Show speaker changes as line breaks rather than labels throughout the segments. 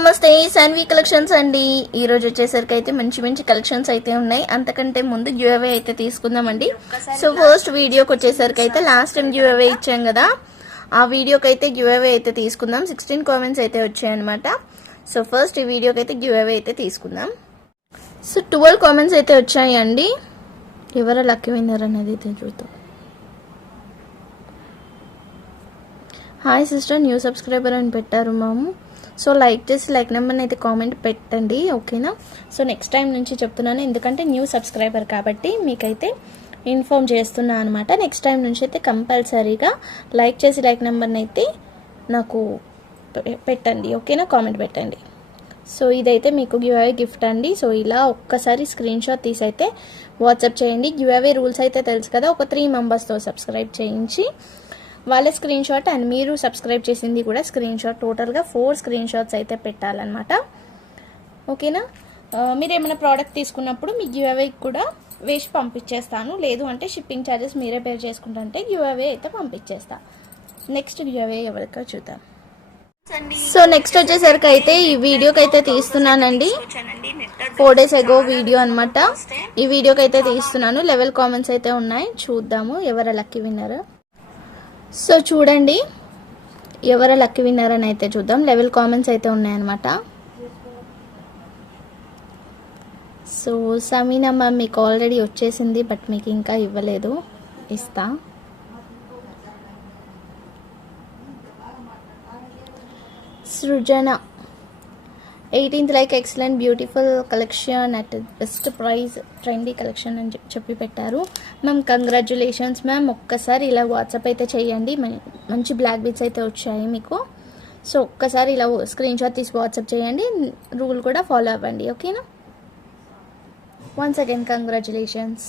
నమస్తే సాన్వి కలెక్షన్స్ అండి. ఈ రోజు వచ్చేసరికి అయితే మంచి మంచి కలెక్షన్స్ అయితే ఉన్నాయి. అంతకంటే ముందు గివ్ అవే అయితే తీసుకుందామండి. సో ఫస్ట్ వీడియోకి వచ్చేసరికి అయితే లాస్ట్ టైం గివ్ అవే ఇచ్చాం కదా. ఆ వీడియోకి అయితే గివ్ అవే అయితే తీసుకుందాం. సిక్స్టీన్ కామెంట్స్ అయితే వచ్చాయన్నమాట సో ఫస్ట్ ఈ వీడియోకి అయితే గివ్ అవే అయితే తీసుకుందాం. సో ట్వెల్వ్ కామెంట్స్ అయితే వచ్చాయి అండి. ఎవరో లక్కీ విన్నర్ అనేది అయితే చూద్దాం. హాయ్ సిస్టర్ న్యూ సబ్స్క్రైబర్ అని పెట్టారు మాము. సో లైక్ చేసి లైక్ నెంబర్ని అయితే కామెంట్ పెట్టండి ఓకేనా సో నెక్స్ట్ టైం నుంచి చెప్తున్నాను ఎందుకంటే న్యూ సబ్స్క్రైబర్ కాబట్టి మీకైతే ఇన్ఫామ్ చేస్తున్నా అనమాట నెక్స్ట్ టైం నుంచి అయితే కంపల్సరీగా లైక్ చేసి లైక్ నెంబర్ని అయితే నాకు పె- పెట్టండి ఓకేనా కామెంట్ పెట్టండి. సో ఇదైతే మీకు గివ్ గిఫ్ట్ అండి. సో ఇలా ఒక్కసారి స్క్రీన్ షాట్ తీసి అయితే వాట్సాప్ చేయండి. గివ్ రూల్స్ అయితే తెలుసు కదా ఒక త్రీ మెంబర్స్తో సబ్స్క్రైబ్ చేయించి వాళ్ళ స్క్రీన్ షాట్ అండ్ మీరు సబ్స్క్రైబ్ చేసింది కూడా స్క్రీన్ షాట్ టోటల్గా ఫోర్ స్క్రీన్ షాట్స్ అయితే పెట్టాలన్నమాట. ఓకేనా? మీరు ఏమైనా ప్రోడక్ట్ తీసుకున్నప్పుడు మీ గివ్ అవే కూడా వేసి పంపించేస్తాను. లేదు అంటే షిప్పింగ్ ఛార్జెస్ మీరే పే చేసుకుంటుంటే గివ్ అవే అయితే పంపించేస్తా. నెక్స్ట్ గివ్ అవే ఎవరికో చూద్దాం. సో నెక్స్ట్ వచ్చేసరికి అయితే ఈ వీడియోకి అయితే తీస్తున్నానండి. ఫోర్ డేస్ ఎగో వీడియో అనమాట ఈ వీడియోకి అయితే తీస్తున్నాను. లెవెల్ కామెంట్స్ అయితే ఉన్నాయి. చూద్దాము ఎవరు లక్కీ విన్నారు సో చూడండి ఎవరు లక్కీ విన్నర్ అని అయితే చూద్దాం. లెవెల్ కామెంట్స్ అయితే ఉన్నాయన్నమాట. సో సమీనా మ్యామ్ మీకు ఆల్రెడీ వచ్చేసింది బట్ మీకు ఇంకా ఇవ్వలేదు. ఇస్తా. Srujana eighteenth like excellent beautiful collection at best price trendy collection అని చెప్పి పెట్టారు. మ్యామ్ కంగ్రాచులేషన్స్ మ్యామ్ ఒక్కసారి ఇలా వాట్సాప్ అయితే చేయండి. మంచి బ్లాక్ బీట్స్ అయితే వచ్చాయి మీకు. సో ఒక్కసారి ఇలా స్క్రీన్ షాట్ తీసి వాట్సాప్ చేయండి. రూల్ కూడా ఫాలో అవ్వండి. ఓకేనా వన్స్ అగైన్ కంగ్రాచులేషన్స్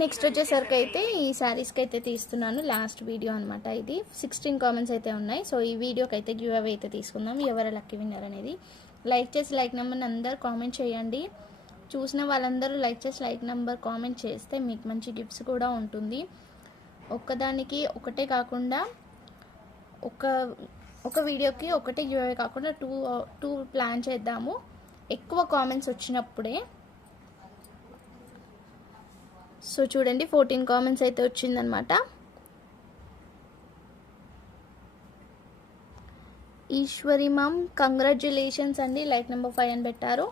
నెక్స్ట్ వచ్చేసరికి అయితే ఈ శారీస్కి అయితే తీస్తున్నాను. లాస్ట్ వీడియో అనమాట ఇది. సిక్స్టీన్ కామెంట్స్ అయితే ఉన్నాయి. సో ఈ వీడియోకి అయితే గివ్ అవే అయితే తీసుకుందాం. ఎవరు లక్కీ విన్నర్ అనేది. లైక్ చేసి లైక్ నెంబర్ని అందరు కామెంట్ చేయండి. చూసిన వాళ్ళందరూ లైక్ చేసి లైక్ నెంబర్ కామెంట్ చేస్తే మీకు మంచి గిఫ్ట్స్ కూడా ఉంటుంది. ఒక్కదానికి ఒకటే కాకుండా ఒక ఒక వీడియోకి ఒకటే గివ్ అవే కాకుండా టూ టూ ప్లాన్ చేద్దాము. ఎక్కువ కామెంట్స్ వచ్చినప్పుడే సో చూడండి ఫోర్టీన్ కామెంట్స్ అయితే వచ్చిందనమాట. ఈశ్వరి మామ్ కంగ్రాచులేషన్స్ అండి లైక్ నెంబర్ ఫైవ్ అని పెట్టారు.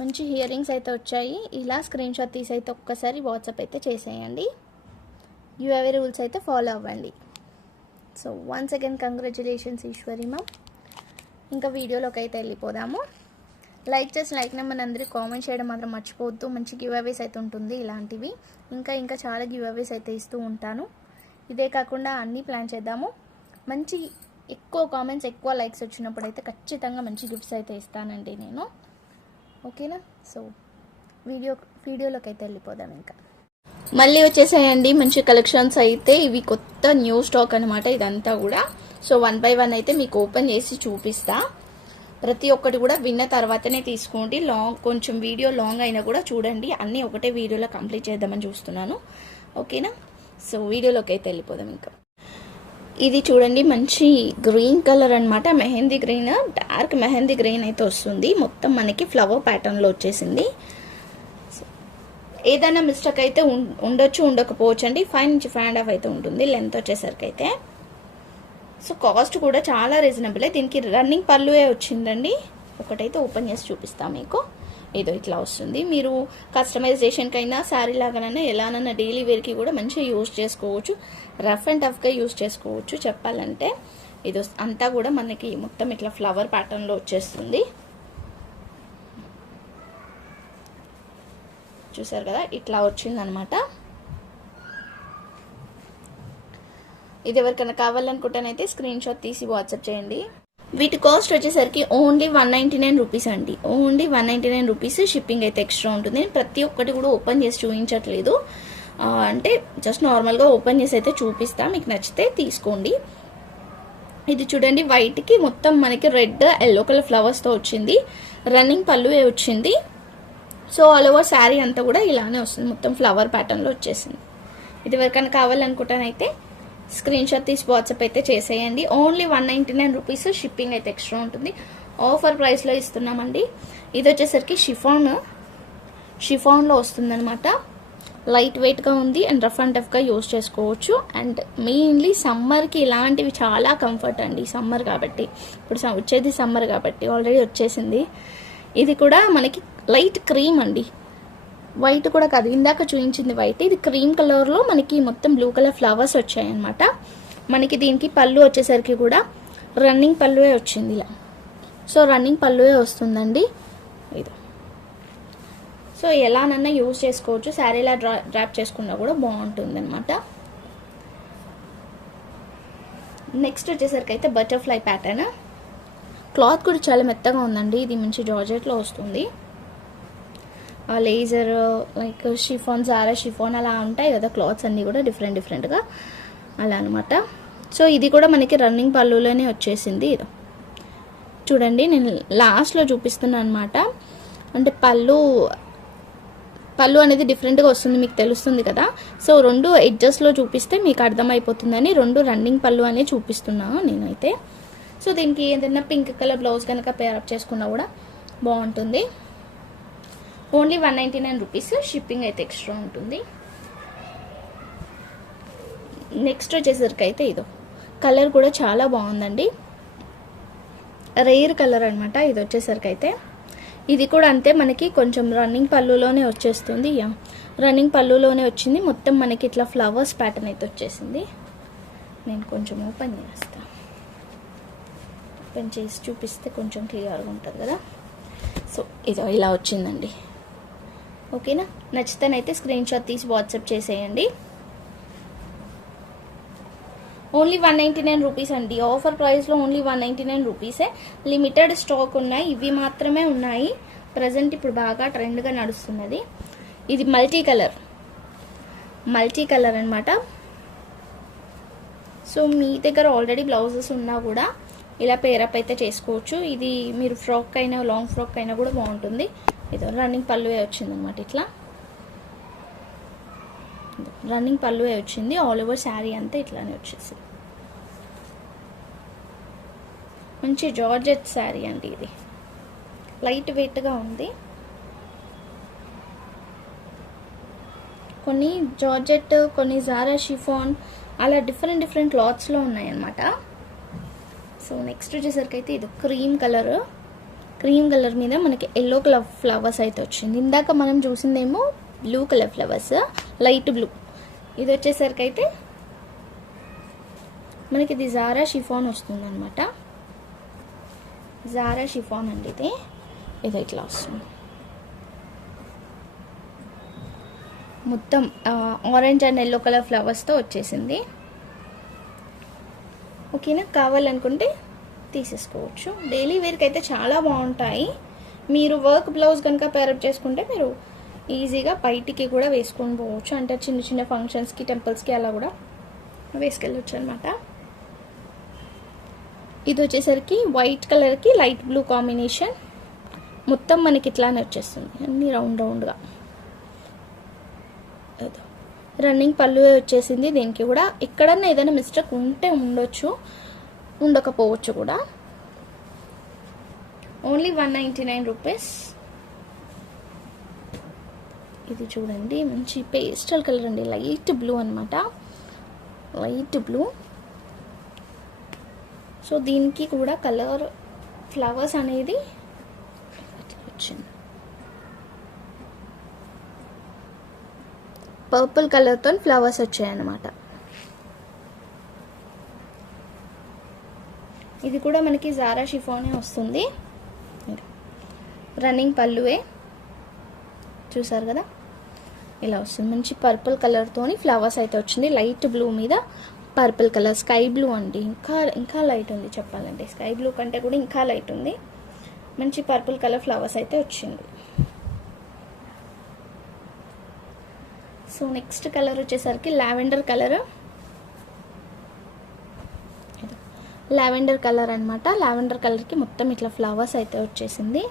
మంచి హియరింగ్స్ అయితే వచ్చాయి. ఇలా స్క్రీన్ షాట్ తీసి అయితే ఒక్కసారి వాట్సాప్ అయితే చేసేయండి. యూఏవీ రూల్స్ అయితే ఫాలో అవ్వండి. So once again congratulations Eshwari ma'am ఇంకా వీడియోలోకి అయితే వెళ్ళిపోదాము. లైక్ చేసి లైక్ నెంబర్ అందరూ కామెంట్ చేయడం మాత్రం మర్చిపోవద్దు. మంచి గివ్ అవేస్ అయితే ఉంటుంది ఇలాంటివి. ఇంకా ఇంకా చాలా గివ్ అవేస్ అయితే ఇస్తూ ఉంటాను. ఇదే కాకుండా అన్నీ ప్లాన్ చేద్దాము. మంచి ఎక్కువ కామెంట్స్ ఎక్కువ లైక్స్ వచ్చినప్పుడు అయితే ఖచ్చితంగా మంచి గిఫ్ట్స్ అయితే ఇస్తానండి నేను. ఓకేనా? సో వీడియో వీడియోలోకి అయితే వెళ్ళిపోదాం ఇంకా. మళ్ళీ వచ్చేసాయండి. మంచి కలెక్షన్స్ అయితే ఇవి కొత్త న్యూ స్టాక్ అనమాట ఇదంతా కూడా. సో వన్ బై వన్ అయితే మీకు ఓపెన్ చేసి చూపిస్తాను ప్రతి ఒక్కటి కూడా విన్న తర్వాతనే తీసుకోండి లాంగ్ కొంచెం వీడియో లాంగ్ అయినా కూడా చూడండి అన్నీ ఒకటే వీడియోలో కంప్లీట్ చేద్దామని చూస్తున్నాను ఓకేనా సో వీడియోలోకి అయితే వెళ్ళిపోదాం ఇంకా ఇది చూడండి మంచి గ్రీన్ కలర్ అనమాట mehndi green dark mehndi green అయితే వస్తుంది మొత్తం మనకి ఫ్లవర్ ప్యాటర్న్లో వచ్చేసింది ఏదైనా మిస్టేక్ అయితే ఉండొచ్చు ఉండకపోవచ్చు అండి ఫైవ్ నుంచి ఫైవ్ అండ్ హాఫ్ అయితే ఉంటుంది లెంత్ వచ్చేసరికి అయితే సో కాస్ట్ కూడా చాలా రీజనబుల్ దీనికి రన్నింగ్ పళ్ళువే వచ్చిందండి? ఒకటైతే ఓపెన్ చేసి చూపిస్తాం మీకు. ఏదో ఇట్లా వస్తుంది. మీరు కస్టమైజేషన్కైనా శారీ లాగానైనా ఎలానైనా డైలీ వేర్కి కూడా మంచిగా యూజ్ చేసుకోవచ్చు. రఫ్ అండ్ టఫ్గా యూజ్ చేసుకోవచ్చు. చెప్పాలంటే ఇది అంతా కూడా మనకి మొత్తం ఇట్లా ఫ్లవర్ ప్యాటర్న్లో వచ్చేస్తుంది. చూసారు కదా? ఇట్లా వచ్చిందనమాట. ఇది ఎవరికైనా కావాలనుకుంటేనైతే స్క్రీన్ షాట్ తీసి వాట్సాప్ చేయండి. వీటి కాస్ట్ వచ్చేసరికి only one ninety nine rupees అండి. Only one ninety nine rupees shipping అయితే ఎక్స్ట్రా ఉంటుంది. నేను ప్రతి ఒక్కటి కూడా ఓపెన్ చేసి చూపించట్లేదు. అంటే జస్ట్ నార్మల్గా ఓపెన్ చేసి అయితే చూపిస్తా. మీకు నచ్చితే తీసుకోండి. ఇది చూడండి వైట్కి మొత్తం మనకి రెడ్ ఎల్లో కలర్ ఫ్లవర్స్తో వచ్చింది. రన్నింగ్ పళ్ళు వచ్చింది. సో ఆల్ ఓవర్ శారీ అంతా కూడా ఇలానే వస్తుంది. మొత్తం ఫ్లవర్ ప్యాటర్న్లో వచ్చేసింది. ఇది ఎవరికైనా కావాలనుకుంటానైతే స్క్రీన్ షాట్ తీసి వాట్సాప్ అయితే చేసేయండి. Only one ninety nine rupees shipping అయితే ఎక్స్ట్రా ఉంటుంది. ఆఫర్ ప్రైస్లో ఇస్తున్నామండి. ఇది వచ్చేసరికి షిఫాన్. షిఫాన్లో వస్తుందనమాట లైట్ వెయిట్గా ఉంది అండ్ రఫ్ అండ్ టఫ్గా యూజ్ చేసుకోవచ్చు. అండ్ మెయిన్లీ సమ్మర్కి ఇలాంటివి చాలా కంఫర్ట్ అండి సమ్మర్ కాబట్టి. ఇప్పుడు స- వచ్చేది సమ్మర్ కాబట్టి ఆల్రెడీ వచ్చేసింది. ఇది కూడా మనకి లైట్ క్రీమ్ అండి. వైట్ కూడా కాదు. ఇందాక చూపించింది వైట్ ఇది క్రీమ్ కలర్లో మనకి మొత్తం బ్లూ కలర్ ఫ్లవర్స్ వచ్చాయన్నమాట. మనకి దీనికి పళ్ళు వచ్చేసరికి కూడా రన్నింగ్ పళ్ళువే వచ్చింది ఇలా. సో రన్నింగ్ పళ్ళువే వస్తుందండి. ఇది. సో ఎలానన్నా యూజ్ చేసుకోవచ్చు. శారీలా డ్రా డ్రాప్ చేసుకున్నా కూడా బాగుంటుంది అనమాట నెక్స్ట్ వచ్చేసరికి అయితే బటర్ఫ్లై ప్యాటర్న్ క్లాత్ కూడా చాలా మెత్తగా ఉందండి. ఇది మంచి జార్జెట్లో వస్తుంది. లేజర్ లైక్ షిఫాన్ జారా షిఫాన్ అలా ఉంటాయి కదా క్లాత్స్ అన్నీ కూడా డిఫరెంట్ డిఫరెంట్గా అలా అనమాట సో ఇది కూడా మనకి రన్నింగ్ పళ్ళులోనే వచ్చేసింది చూడండి నేను లాస్ట్లో చూపిస్తున్నాను అనమాట అంటే పళ్ళు పళ్ళు అనేది డిఫరెంట్గా వస్తుంది మీకు తెలుస్తుంది కదా. సో రెండు ఎడ్జస్ట్లో చూపిస్తే మీకు అర్థమైపోతుందని రెండు రన్నింగ్ పళ్ళు అనే చూపిస్తున్నాను నేనైతే. సో దీనికి ఏదైనా పింక్ కలర్ బ్లౌజ్ కనుక పేరప్ చేసుకున్నా కూడా బాగుంటుంది. Only one ninety nine rupees shipping అయితే ఎక్స్ట్రా ఉంటుంది. నెక్స్ట్ వచ్చేసరికి అయితే ఇదో. కలర్ కూడా చాలా బాగుందండి. రేర్ కలర్ అనమాట ఇది వచ్చేసరికి అయితే. ఇది కూడా అంతే మనకి కొంచెం రన్నింగ్ పళ్ళులోనే వచ్చేస్తుంది. యా రన్నింగ్ పళ్ళులోనే వచ్చింది. మొత్తం మనకి ఇట్లా ఫ్లవర్స్ ప్యాటర్న్ అయితే వచ్చేసింది. నేను కొంచెం ఓపెన్ చేస్తా. ఓపెన్ చేసి చూపిస్తే కొంచెం క్లియర్గా ఉంటుంది కదా. సో ఇదో ఇలా వచ్చిందండి. ఓకేనా? నచ్చితేనైతే స్క్రీన్ షాట్ తీసి వాట్సాప్ చేసేయండి. Only one ninety nine rupees అండి. ఆఫర్ ప్రైస్లో ఓన్లీ వన్ నైంటీ నైన్ రూపీసే లిమిటెడ్ స్టాక్ ఉన్నాయి. ఇవి మాత్రమే ఉన్నాయి. ప్రజెంట్ ఇప్పుడు బాగా ట్రెండ్గా నడుస్తున్నది. ఇది మల్టీ కలర్ మల్టీ కలర్ అనమాట సో మీ దగ్గర ఆల్రెడీ బ్లౌజెస్ ఉన్నా కూడా ఇలా పేరప్ అయితే చేసుకోవచ్చు. ఇది మీరు ఫ్రాక్ అయినా లాంగ్ ఫ్రాక్ అయినా కూడా బాగుంటుంది. ఇది రన్నింగ్ పళ్ళువే వచ్చింది అనమాట ఇట్లా. రన్నింగ్ పళ్ళువే వచ్చింది. ఆల్ ఓవర్ శారీ అంతా ఇట్లానే వచ్చేసింది మంచి జార్జెట్ శారీ అండి ఇది. లైట్ వెయిట్గా ఉంది. కొన్ని జార్జెట్ కొన్ని జారా షిఫాన్ అలా డిఫరెంట్ డిఫరెంట్ క్లాత్స్లో ఉన్నాయన్నమాట. సో నెక్స్ట్ వచ్చేసరికి అయితే ఇది క్రీమ్ కలర్ క్రీమ్ కలర్ మీద మనకి ఎల్లో కలర్ ఫ్లవర్స్ అయితే వచ్చింది. ఇందాక మనం చూసిందేమో blue colour flowers light blue ఇది వచ్చేసరికి అయితే మనకి ఇది జారా షిఫాన్ వస్తుంది అనమాట జారా షిఫాన్ అండి ఇది. ఇది ఇట్లా వస్తుంది మొత్తం ఆరెంజ్ అండ్ ఎల్లో కలర్ ఫ్లవర్స్తో వచ్చేసింది. ఓకేనా? కావాలనుకుంటే తీసేసుకోవచ్చు. డైలీ వేర్కి అయితే చాలా బాగుంటాయి. మీరు వర్క్ బ్లౌజ్ కనుక పేరప్ చేసుకుంటే మీరు ఈజీగా బయటికి కూడా వేసుకొని పోవచ్చు. అంటే చిన్న చిన్న ఫంక్షన్స్కి టెంపుల్స్కి అలా కూడా వేసుకెళ్ళొచ్చు అనమాట ఇది వచ్చేసరికి వైట్ కలర్కి లైట్ బ్లూ కాంబినేషన్ మొత్తం మనకి ఇట్లానే వచ్చేస్తుంది. అన్ని రౌండ్ రౌండ్గా అదో. రన్నింగ్ పళ్ళువే వచ్చేసింది దీనికి కూడా ఎక్కడన్నా ఏదైనా మిస్టేక్ ఉంటే ఉండొచ్చు ఉండకపోవచ్చు కూడా. Only one ninety nine rupees. ఇది చూడండి మంచి పేస్టల్ కలర్ అండి లైట్ బ్లూ అనమాట లైట్ బ్లూ. సో దీనికి కూడా కలర్ ఫ్లవర్స్ అనేది వచ్చింది. పర్పుల్ కలర్తో ఫ్లవర్స్ వచ్చాయన్నమాట. ఇది కూడా మనకి జారా షిఫోనే వస్తుంది. రన్నింగ్ పళ్ళువే. చూసారు కదా? ఇలా వస్తుంది. మంచి పర్పుల్ కలర్తోని ఫ్లవర్స్ అయితే వచ్చింది. లైట్ బ్లూ మీద పర్పుల్ కలర్ స్కై బ్లూ అండి. ఇంకా ఇంకా లైట్ ఉంది చెప్పాలంటే. స్కై బ్లూ కంటే కూడా ఇంకా లైట్ ఉంది. మంచి పర్పుల్ కలర్ ఫ్లవర్స్ అయితే వచ్చింది. సో నెక్స్ట్ కలర్ వచ్చేసరికి లావెండర్ కలర్. లావెండర్ కలర్ అనమాట లావెండర్ కలర్కి మొత్తం ఇట్లా ఫ్లవర్స్ అయితే వచ్చేసింది.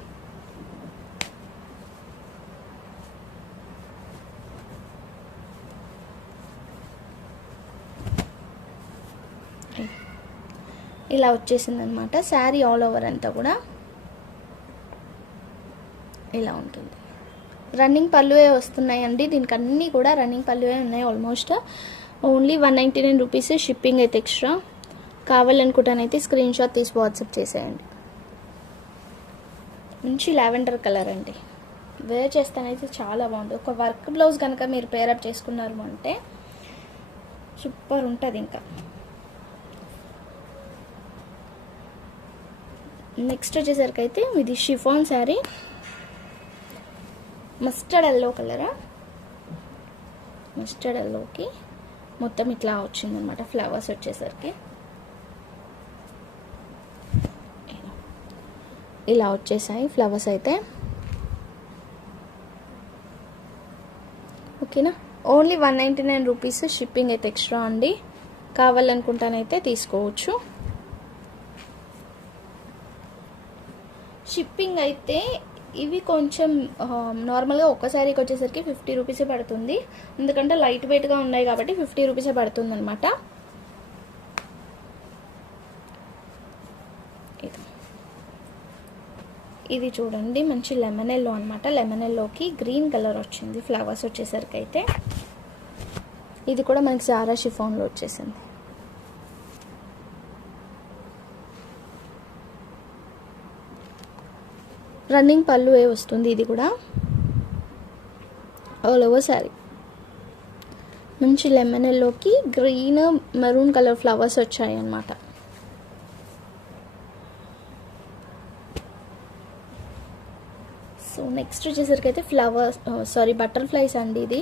ఇలా వచ్చేసింది అనమాట శారీ ఆల్ ఓవర్ అంతా కూడా. ఇలా ఉంటుంది. రన్నింగ్ పళ్ళువే వస్తున్నాయండి. దీనికి అన్నీ కూడా రన్నింగ్ పళ్ళువే ఉన్నాయి almost. Only one ninety nine rupees shipping అయితే ఎక్స్ట్రా. కావాలనుకుంటానైతే స్క్రీన్ షాట్ తీసి వాట్సాప్ చేసేయండి. మంచి లావెండర్ కలర్ అండి. వేర్ చేస్తానైతే చాలా బాగుంది. ఒక వర్క్ బ్లౌజ్ కనుక మీరు పేరప్ చేసుకున్నారు అంటే సూపర్ ఉంటుంది ఇంకా. నెక్స్ట్ వచ్చేసరికి అయితే ఇది షిఫాన్ శారీ. మస్టర్డ్ ఎల్లో కలరా మస్టర్డ్ ఎల్లోకి మొత్తం ఇట్లా వచ్చిందనమాట ఫ్లవర్స్ వచ్చేసరికి. ఇలా వచ్చేసాయి ఫ్లవర్స్ అయితే. ఓకేనా? Only one ninety nine rupees shipping అయితే ఎక్స్ట్రా అండి. కావాలనుకుంటానైతే తీసుకోవచ్చు. షిప్పింగ్ అయితే ఇవి కొంచెం నార్మల్గా ఒక్క శారీకి వచ్చేసరికి ఫిఫ్టీ రూపీసే పడుతుంది. ఎందుకంటే లైట్ వెయిట్గా ఉన్నాయి కాబట్టి ఫిఫ్టీ రూపీసే పడుతుంది అనమాట ఇది. చూడండి మంచి లెమన్ ఎల్లో అనమాట లెమన్ ఎల్లోకి గ్రీన్ కలర్ వచ్చింది ఫ్లవర్స్ వచ్చేసరికి అయితే ఇది కూడా మనకి జారా షిఫాన్లో వచ్చేసింది. రన్నింగ్ పళ్ళు ఏ వస్తుంది ఇది కూడా? ఆల్ ఓవర్ శారీ మంచి లెమన్ ఎల్లోకి గ్రీన్ మెరూన్ కలర్ ఫ్లవర్స్ వచ్చాయి అన్నమాట. సో నెక్స్ట్ వచ్చేసరికి అయితే ఫ్లవర్స్ సారీ బటర్ఫ్లైస్ అండి ఇది.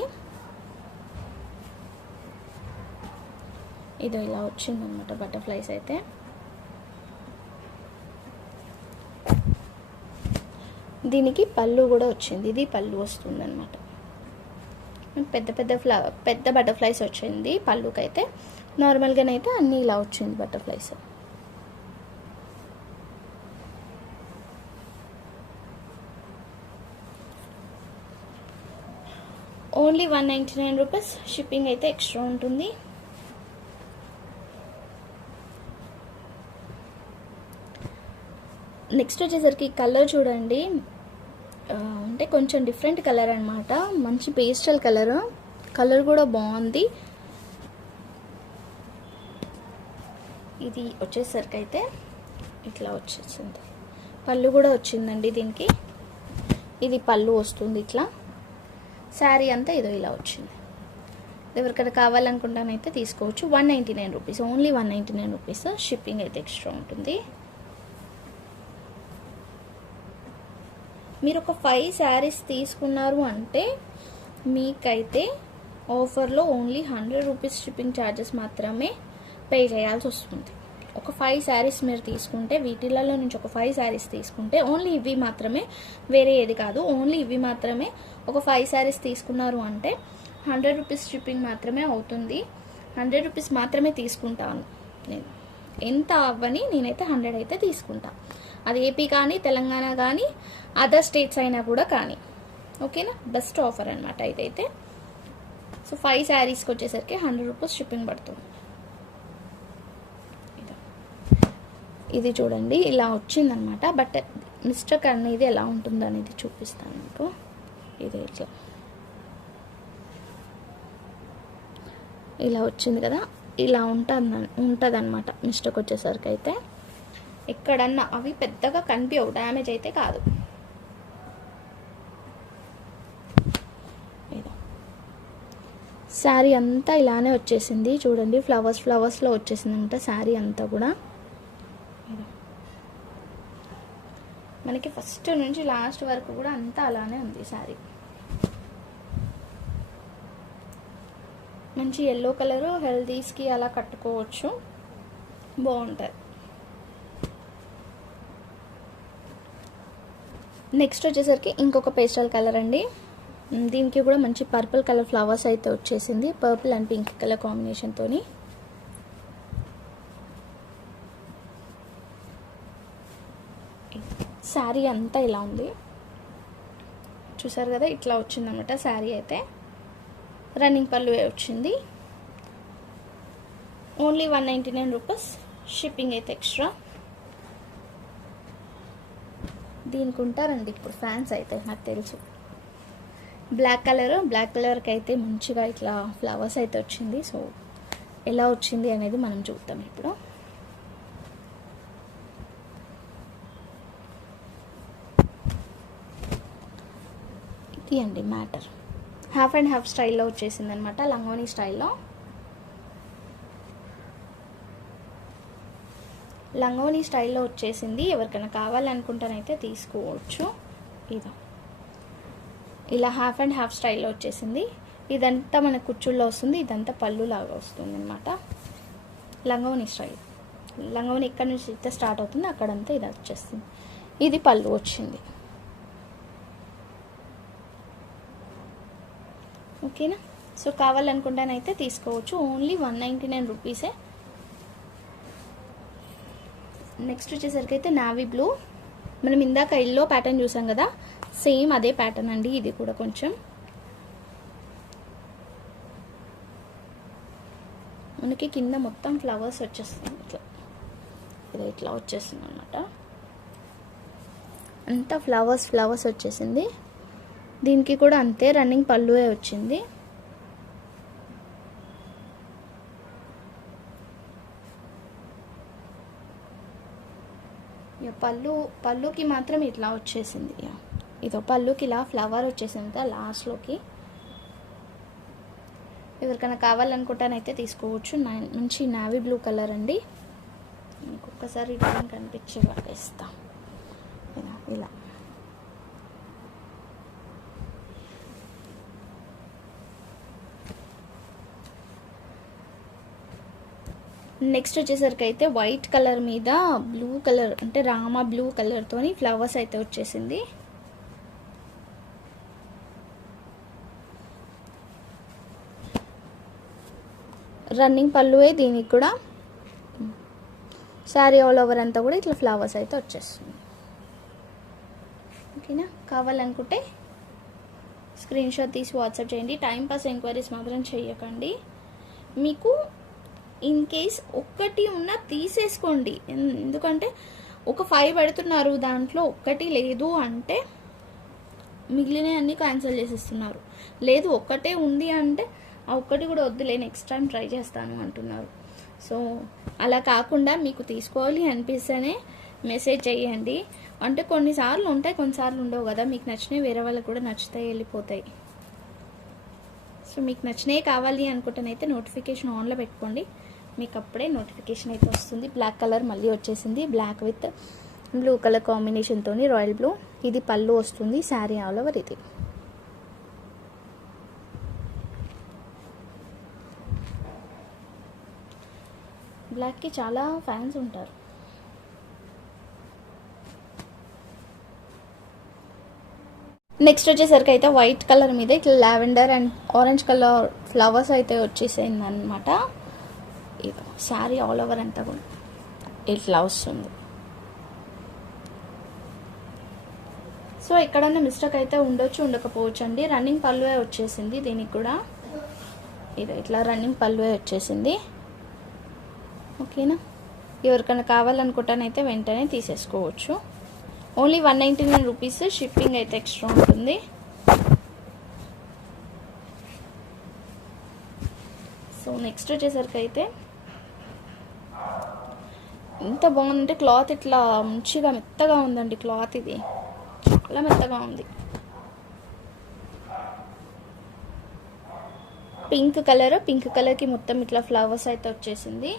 ఇది ఇలా వచ్చిందనమాట బటర్ఫ్లైస్ అయితే. దీనికి పళ్ళు కూడా వచ్చింది. ఇది పళ్ళు వస్తుంది అనమాట పెద్ద పెద్ద ఫ్ల పెద్ద బటర్ఫ్లైస్ వచ్చింది పళ్ళుకైతే. నార్మల్గానైతే అన్నీ ఇలా వచ్చింది butterflies. Only one ninety nine rupees shipping అయితే ఎక్స్ట్రా ఉంటుంది. నెక్స్ట్ వచ్చేసరికి కలర్ చూడండి. అంటే కొంచెం డిఫరెంట్ కలర్ అనమాట మంచి పేస్టల్ కలర్ కలర్ కూడా బాగుంది. ఇది వచ్చేసరికి అయితే ఇట్లా వచ్చేసింది. పళ్ళు కూడా వచ్చిందండి దీనికి. ఇది పళ్ళు వస్తుంది ఇట్లా. శారీ అంతా ఇదో ఇలా వచ్చింది. ఎవరికైనా కావాలనుకుంటానైతే తీసుకోవచ్చు. One ninety nine rupees only one ninety nine rupees shipping అయితే ఎక్స్ట్రా ఉంటుంది. మీరు ఒక ఫైవ్ శారీస్ తీసుకున్నారు అంటే మీకైతే ఆఫర్లో only hundred rupees shipping charges మాత్రమే పే చేయాల్సి వస్తుంది. ఒక ఫైవ్ శారీస్ మీరు తీసుకుంటే వీటిలలో నుంచి ఒక ఫైవ్ శారీస్ తీసుకుంటే ఓన్లీ ఇవి మాత్రమే వేరే ఏది కాదు. ఓన్లీ ఇవి మాత్రమే ఒక ఫైవ్ శారీస్ తీసుకున్నారు అంటే హండ్రెడ్ రూపీస్ షిప్పింగ్ మాత్రమే అవుతుంది. హండ్రెడ్ రూపీస్ మాత్రమే తీసుకుంటాను. నేను ఎంత అవ్వని నేనైతే హండ్రెడ్ అయితే తీసుకుంటాను అది ఏపీ కానీ తెలంగాణ కానీ అదర్ స్టేట్స్ అయినా కూడా కానీ. ఓకేనా బెస్ట్ ఆఫర్ అనమాట ఇదైతే. సో ఫైవ్ శారీస్కి వచ్చేసరికి హండ్రెడ్ రూపీస్ షిప్పింగ్ పడుతుంది. ఇది. చూడండి ఇలా వచ్చిందనమాట బట్ మిస్టేక్ అనేది ఎలా ఉంటుందో అనేది చూపిస్తాను మీకు. ఇది ఇట్లా. ఇలా వచ్చింది కదా? ఇలా ఉంటుంది ఉంటుంది అనమాట మిస్టేక్ వచ్చేసరికి అయితే. ఎక్కడన్నా అవి పెద్దగా కనిపించవు డ్యామేజ్ అయితే కాదు ఇదో. శారీ అంతా ఇలానే వచ్చేసింది. చూడండి ఫ్లవర్స్ ఫ్లవర్స్లో వచ్చేసిందంట శారీ అంతా కూడా. మనకి ఫస్ట్ నుంచి లాస్ట్ వరకు కూడా అంతా అలానే ఉంది శారీ. మంచి ఎల్లో కలరు హెల్దీస్కి అలా కట్టుకోవచ్చు. బాగుంటుంది నెక్స్ట్ వచ్చేసరికి ఇంకొక పేస్టల్ కలర్ అండి. దీనికి కూడా మంచి పర్పుల్ కలర్ ఫ్లవర్స్ అయితే వచ్చేసింది. పర్పుల్ అండ్ పింక్ కలర్ కాంబినేషన్తో శారీ అంతా ఇలా ఉంది. చూసారు కదా ఇట్లా వచ్చిందన్నమాట శారీ అయితే. రన్నింగ్ పళ్ళు వచ్చింది. Only one ninety nine rupees. Shipping అయితే ఎక్స్ట్రా. దీనికి ఉంటారండి ఇప్పుడు ఫ్యాన్స్ అయితే నాకు తెలుసు. బ్లాక్ కలర్ బ్లాక్ కలర్కి అయితే మంచిగా ఇట్లా ఫ్లవర్స్ అయితే వచ్చింది. సో ఎలా వచ్చింది అనేది మనం చూద్దాం ఇప్పుడు. ఇది అండి మ్యాటర్ హాఫ్ అండ్ హాఫ్ స్టైల్లో వచ్చేసింది అనమాట లంగోనీ స్టైల్లో లంగోనీ స్టైల్లో వచ్చేసింది. ఎవరికైనా కావాలనుకుంటానైతే తీసుకోవచ్చు. ఇదో. ఇలా హాఫ్ అండ్ హాఫ్ స్టైల్లో వచ్చేసింది. ఇదంతా మన కుచ్చుల్లో వస్తుంది. ఇదంతా పళ్ళు లాగా వస్తుంది అనమాట లంగవని స్టైల్. లంగవని ఎక్కడి నుంచి అయితే స్టార్ట్ అవుతుంది అక్కడంతా ఇది వచ్చేస్తుంది. ఇది పళ్ళు వచ్చింది. ఓకేనా? సో కావాలనుకుంటానైతే తీసుకోవచ్చు. ఓన్లీ వన్ నైంటీ నైన్ రూపీసే. నెక్స్ట్ వచ్చేసరికి అయితే నావీ బ్లూ. మనం ఇందాక ఎల్లో ప్యాటర్న్ చూసాం కదా సేమ్ అదే ప్యాటర్న్ అండి ఇది కూడా కొంచెం. మనకి కింద మొత్తం ఫ్లవర్స్ వచ్చేస్తుంది ఇట్లా. ఇది ఇట్లా వచ్చేస్తుంది అనమాట అంతా ఫ్లవర్స్ ఫ్లవర్స్ వచ్చేసింది. దీనికి కూడా అంతే రన్నింగ్ పళ్ళువే వచ్చింది. ఇక పళ్ళు పళ్ళుకి మాత్రం ఇట్లా వచ్చేసింది ఇక. ఇదో పళ్ళుకి ఇలా ఫ్లవర్ వచ్చేసింది లాస్ట్లోకి ఎవరికైనా కావాలనుకుంటానైతే తీసుకోవచ్చు. మంచి నావీ బ్లూ కలర్ అండి. ఇంకొకసారి డిజైన్ కనిపించే వేస్తా. ఇలా ఇలా. నెక్స్ట్ వచ్చేసరికి అయితే వైట్ కలర్ మీద బ్లూ కలర్ అంటే రామ బ్లూ కలర్తోని ఫ్లవర్స్ అయితే వచ్చేసింది. రన్నింగ్ పళ్ళువే దీనికి కూడా. శారీ ఆల్ ఓవర్ అంతా కూడా ఇట్లా ఫ్లవర్స్ అయితే వచ్చేస్తుంది. ఓకేనా? కావాలనుకుంటే స్క్రీన్ షాట్ తీసి వాట్సాప్ చేయండి. టైంపాస్ ఎంక్వైరీస్ మాత్రం చేయకండి మీకు ఇన్ కేస్ ఒక్కటి ఉన్నా తీసేసుకోండి. ఎందుకంటే ఒక ఫైవ్ పెడుతున్నారు దాంట్లో ఒక్కటి లేదు అంటే మిగిలినవన్నీ క్యాన్సిల్ చేసేస్తున్నారు. లేదు ఒక్కటే ఉంది అంటే ఆ ఒక్కటి కూడా వద్దులే నెక్స్ట్ టైం ట్రై చేస్తాను అంటున్నారు. సో అలా కాకుండా మీకు తీసుకోవాలి అనిపిస్తేనే మెసేజ్ చేయండి అంటే కొన్నిసార్లు ఉంటాయి కొన్నిసార్లు ఉండవు కదా. మీకు నచ్చినవి వేరే వాళ్ళకి కూడా నచ్చుతాయి వెళ్ళిపోతాయి. సో మీకు నచ్చినవి కావాలి అనుకుంటేనైతే నోటిఫికేషన్ ఆన్లో పెట్టుకోండి. మీకు అప్పుడే నోటిఫికేషన్ అయితే వస్తుంది. బ్లాక్ కలర్ మళ్ళీ వచ్చేసింది. బ్లాక్ విత్ బ్లూ కలర్ కాంబినేషన్తో రాయల్ బ్లూ ఇది పళ్ళు వస్తుంది శారీ ఆల్ ఓవర్ ఇది. బ్లాక్కి చాలా ఫ్యాన్స్ ఉంటారు. నెక్స్ట్ వచ్చేసరికి అయితే వైట్ కలర్ మీద ఇట్లా lavender and orange colour flowers అయితే వచ్చేసింది అనమాట ఇది శారీ ఆల్ ఓవర్ అంతా కూడా. ఇట్లా వస్తుంది సో ఎక్కడన్నా మిస్టేక్ అయితే ఉండొచ్చు ఉండకపోవచ్చు అండి రన్నింగ్ పళ్ళువే వచ్చేసింది దీనికి కూడా. ఇది ఇట్లా రన్నింగ్ పళ్ళువే వచ్చేసింది. ఓకేనా? ఎవరికైనా కావాలనుకుంటానైతే వెంటనే తీసేసుకోవచ్చు. Only one ninety nine rupees shipping అయితే ఎక్స్ట్రా ఉంటుంది. సో నెక్స్ట్ వచ్చేసరికి అయితే ఎంత బాగుందంటే క్లాత్ ఇట్లా మంచిగా మెత్తగా ఉందండి క్లాత్ ఇది. చాలా మెత్తగా ఉంది. పింక్ కలర్ పింక్ కలర్కి మొత్తం ఇట్లా ఫ్లవర్స్ అయితే వచ్చేసింది.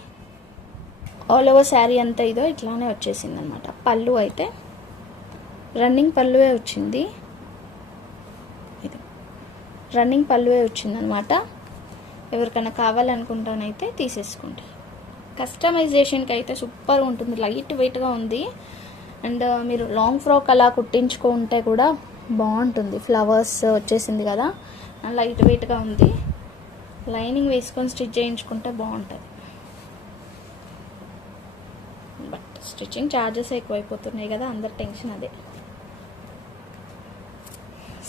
ఆల్ ఓవర్ శారీ అంతా ఇదో ఇట్లానే వచ్చేసింది అనమాట పళ్ళు అయితే రన్నింగ్ పళ్ళువే వచ్చింది. ఇది రన్నింగ్ పళ్ళువే వచ్చింది అనమాట ఎవరికైనా కావాలనుకుంటానైతే తీసేసుకుంటా. కస్టమైజేషన్కి అయితే సూపర్ ఉంటుంది. లైట్ వెయిట్గా ఉంది. అండ్ uh, మీరు లాంగ్ ఫ్రాక్ అలా కుట్టించుకుంటే కూడా బాగుంటుంది. ఫ్లవర్స్ వచ్చేసింది కదా. లైట్ వెయిట్గా ఉంది. లైనింగ్ వేసుకొని స్టిచ్ చేయించుకుంటే బాగుంటుంది బట్ స్టిచ్చింగ్ ఛార్జెస్ ఎక్కువైపోతున్నాయి కదా అందరి టెన్షన్ అదే.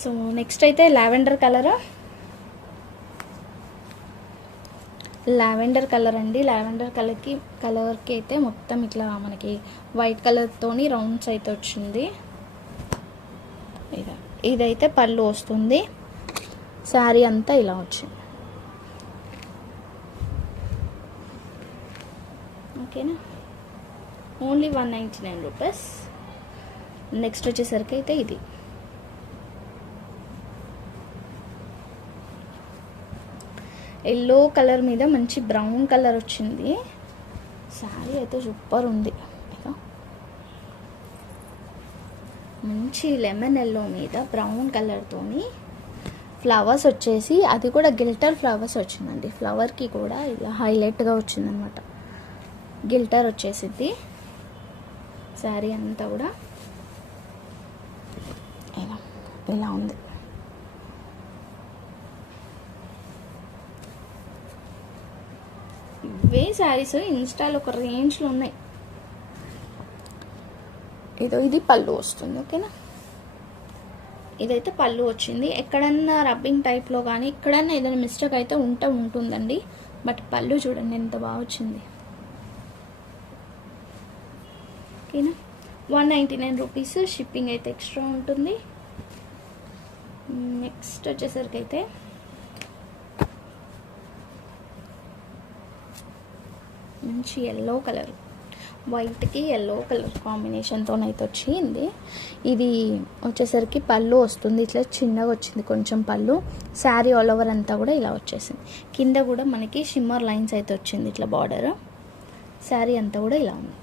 సో నెక్స్ట్ అయితే లావెండర్ కలర్? లావెండర్ కలర్ అండి. లావెండర్ కలర్కి కలర్కి అయితే మొత్తం ఇట్లా మనకి వైట్ కలర్తోని రౌండ్స్ అయితే వచ్చింది. ఇద- ఇదైతే పళ్ళు వస్తుంది. శారీ అంతా ఇలా వచ్చింది. ఓకేనా? Only one ninety nine rupees. Next వచ్చేసరికి అయితే ఇది. ఎల్లో కలర్ మీద మంచి బ్రౌన్ కలర్ వచ్చింది. శారీ అయితే సూపర్ ఉంది. మంచి లెమన్ ఎల్లో మీద బ్రౌన్ కలర్తోని ఫ్లవర్స్ వచ్చేసి అది కూడా గిల్టర్ ఫ్లవర్స్ వచ్చిందండి. ఫ్లవర్కి కూడా ఇలా హైలైట్గా వచ్చిందనమాట గిల్టర్ వచ్చేసింది శారీ అంతా కూడా ఇలా ఇలా ఉంది. ఇవే శారీస్ ఇన్స్టాలో ఒక రేంజ్లో ఉన్నాయి. ఇదో ఇది పళ్ళు వస్తుంది ఓకేనా? ఇదైతే పళ్ళు వచ్చింది. ఎక్కడన్నా రబ్బింగ్ టైప్లో కానీ ఎక్కడన్నా ఏదైనా మిస్టేక్ అయితే ఉంటే ఉంటుందండి. బట్ పళ్ళు చూడండి ఎంత బాగా వచ్చింది. ఓకేనా? One ninety nine rupees shipping అయితే ఎక్స్ట్రా ఉంటుంది. నెక్స్ట్ వచ్చేసరికి అయితే మంచి ఎల్లో కలర్ వైట్కి ఎల్లో కలర్ కాంబినేషన్తో అయితే వచ్చింది. ఇది వచ్చేసరికి పళ్ళు వస్తుంది. ఇట్లా చిన్నగా వచ్చింది. కొంచెం పళ్ళు. శారీ ఆల్ ఓవర్ అంతా కూడా ఇలా వచ్చేసింది. కింద కూడా మనకి షిమ్మర్ లైన్స్ అయితే వచ్చింది. ఇట్లా బార్డర్ శారీ అంతా కూడా ఇలా ఉంది.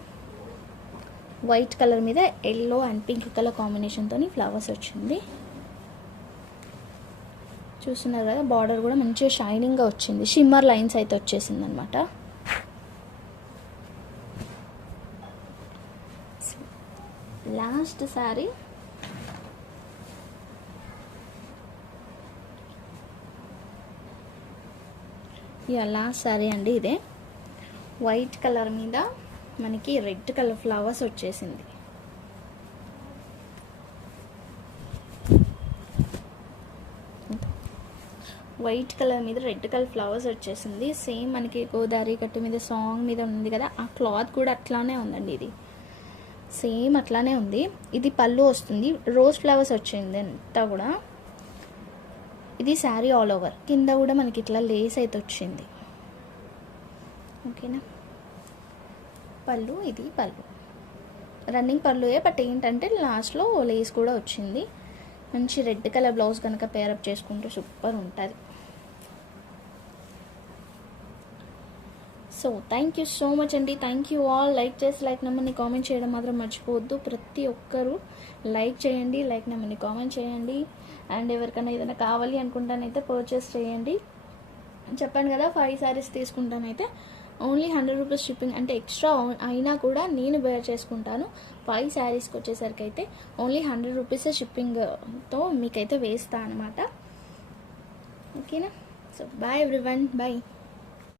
వైట్ కలర్ మీద ఎల్లో అండ్ పింక్ కలర్ కాంబినేషన్తో ఫ్లవర్స్ వచ్చింది. చూస్తున్నారు కదా బార్డర్ కూడా మంచిగా షైనింగ్గా వచ్చింది. షిమ్మర్ లైన్స్ అయితే వచ్చేసింది అనమాట last sari yeah last sari అండి ఇదే. వైట్ కలర్ మీద మనకి రెడ్ కలర్ ఫ్లవర్స్ వచ్చేసింది. వైట్ కలర్ మీద రెడ్ కలర్ ఫ్లవర్స్ వచ్చేసింది. సేమ్ మనకి గోదావరి గట్టు మీద సాంగ్ మీద ఉంది కదా ఆ క్లాత్ కూడా అట్లానే ఉందండి ఇది. సేమ్ అట్లానే ఉంది. ఇది పళ్ళు వస్తుంది. రోజ్ ఫ్లవర్స్ వచ్చింది అంతా కూడా. ఇది శారీ ఆల్ ఓవర్. కింద కూడా మనకి ఇట్లా లేస్ అయితే వచ్చింది. ఓకేనా? పళ్ళు ఇది పళ్ళు. రన్నింగ్ పళ్ళుయే బట్ ఏంటంటే లాస్ట్లో లేస్ కూడా వచ్చింది. మంచి రెడ్ కలర్ బ్లౌజ్ కనుక పేరప్ చేసుకుంటే సూపర్ ఉంటుంది. So thank you so much అండి. థ్యాంక్ యూ ఆల్ లైక్ చేసి లైక్ నెంబర్ని కామెంట్ చేయడం మాత్రం మర్చిపోవద్దు. ప్రతి ఒక్కరూ లైక్ చేయండి లైక్ నెంబర్ని కామెంట్ చేయండి. అండ్ ఎవరికైనా ఏదైనా కావాలి అనుకుంటానైతే పర్చేస్ చేయండి. చెప్పాను కదా ఫైవ్ శారీస్ తీసుకుంటానైతే ఓన్లీ హండ్రెడ్ రూపీస్ షిప్పింగ్ అంటే ఎక్స్ట్రా అయినా కూడా నేను బేర్ చేసుకుంటాను. ఫైవ్ శారీస్కి వచ్చేసరికి అయితే ఓన్లీ హండ్రెడ్ రూపీస్ షిప్పింగ్తో uh, మీకైతే వేస్తా అనమాట ఓకేనా? So bye everyone bye